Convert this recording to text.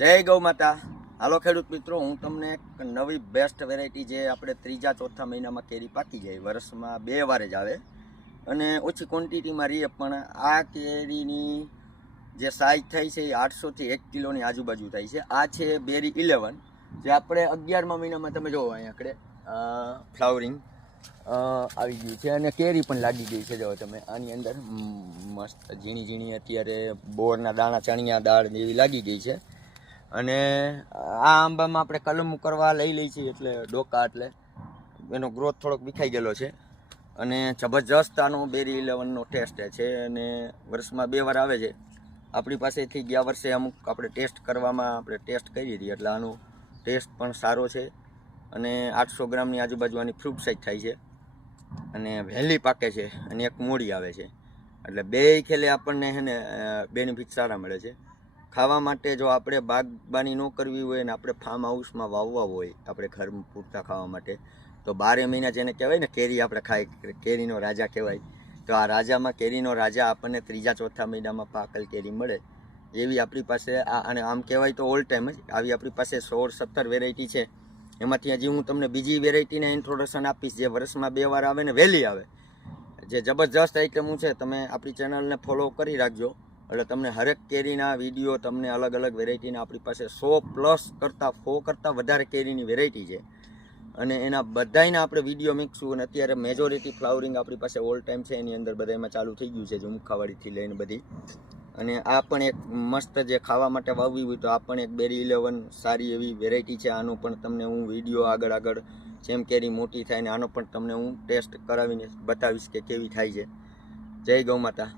જય ગૌ માતા. હાલો ખેડૂત મિત્રો, હું તમને એક નવી બેસ્ટ વેરાયટી જે આપણે ત્રીજા ચોથા મહિનામાં કેરી પાકી જાય, વર્ષમાં 2 વાર જ આવે અને ઓછી ક્વોન્ટિટીમાં રહીએ, પણ આ કેરીની જે સાઇઝ થઈ છે એ 800 થી 1 કિલોની આજુબાજુ થાય છે. આ છે બેરી 11 જે આપણે 11મા મહિનામાં તમે જોવો અહીંયા આકડે ફ્લાવરિંગ આવી ગયું છે અને કેરી પણ લાગી ગઈ છે. જો તમે આની અંદર મસ્ત ઝીણી ઝીણી અત્યારે બોરના દાણા ચણિયા દાળ એવી લાગી ગઈ છે. અને આ આંબામાં આપણે કલમ કરવા લઈ છીએ એટલે ડોકા એટલે એનો ગ્રોથ થોડોક વિખાઈ ગયેલો છે અને જબરજસ્ત આનો બેરી 11નો ટેસ્ટ છે અને વર્ષમાં 2 વાર આવે છે. આપણી પાસેથી ગયા વર્ષે અમુક આપણે ટેસ્ટ કરવામાં આપણે ટેસ્ટ કરી હતી એટલે આનો ટેસ્ટ પણ સારો છે અને 800 ગ્રામની આજુબાજુ આની ફ્રૂટ સાઇઝ થાય છે અને વહેલી પાકે છે અને એક મોડી આવે છે. એટલે બે ખેલે આપણને છે ને બેનિફિટ સારા મળે છે. ખાવા માટે જો આપણે બાગબાની ન કરવી હોય ને આપણે ફાર્મ હાઉસમાં વાવવા હોય આપણે ઘર પૂરતા ખાવા માટે, તો 12 મહિના જેને કહેવાય ને કેરી આપણે ખાય, કેરીનો રાજા કહેવાય, તો આ રાજામાં કેરીનો રાજા આપણને ત્રીજા ચોથા મહિનામાં પાકલ કેરી મળે એવી આપણી પાસે અને આમ કહેવાય તો ઓલ ટાઈમ જ આવી આપણી પાસે 16-17 વેરાયટી છે. એમાંથી હજી હું તમને બીજી વેરાયટીને ઇન્ટ્રોડક્શન આપીશ જે વર્ષમાં 2 વાર આવે ને વહેલી આવે, જે જબરજસ્ત આઈટમો છે. તમે આપણી ચેનલને ફોલો કરી રાખજો એટલે તમને હરેક કેરીના વિડીયો, તમને અલગ અલગ વેરાયટીના આપણી પાસે 100 કરતાં વધારે કેરીની વેરાયટી છે અને એના બધાયના આપણે વિડીયો મિક્સું. અને અત્યારે મેજોરિટી ફ્લાવરિંગ આપણી પાસે ઓલ ટાઈમ છે, એની અંદર બધામાં ચાલુ થઈ ગયું છે, ઝુમખાવાળીથી લઈને બધી. અને આ પણ એક મસ્ત જે ખાવા માટે વાવવી હોય તો આ પણ એક બેરી 11 સારી એવી વેરાયટી છે. આનો પણ તમને હું વિડીયો આગળ જેમ કેરી મોટી થાય ને આનો પણ તમને હું ટેસ્ટ કરાવીને બતાવીશ કે કેવી થાય છે. જય ગૌ માતા.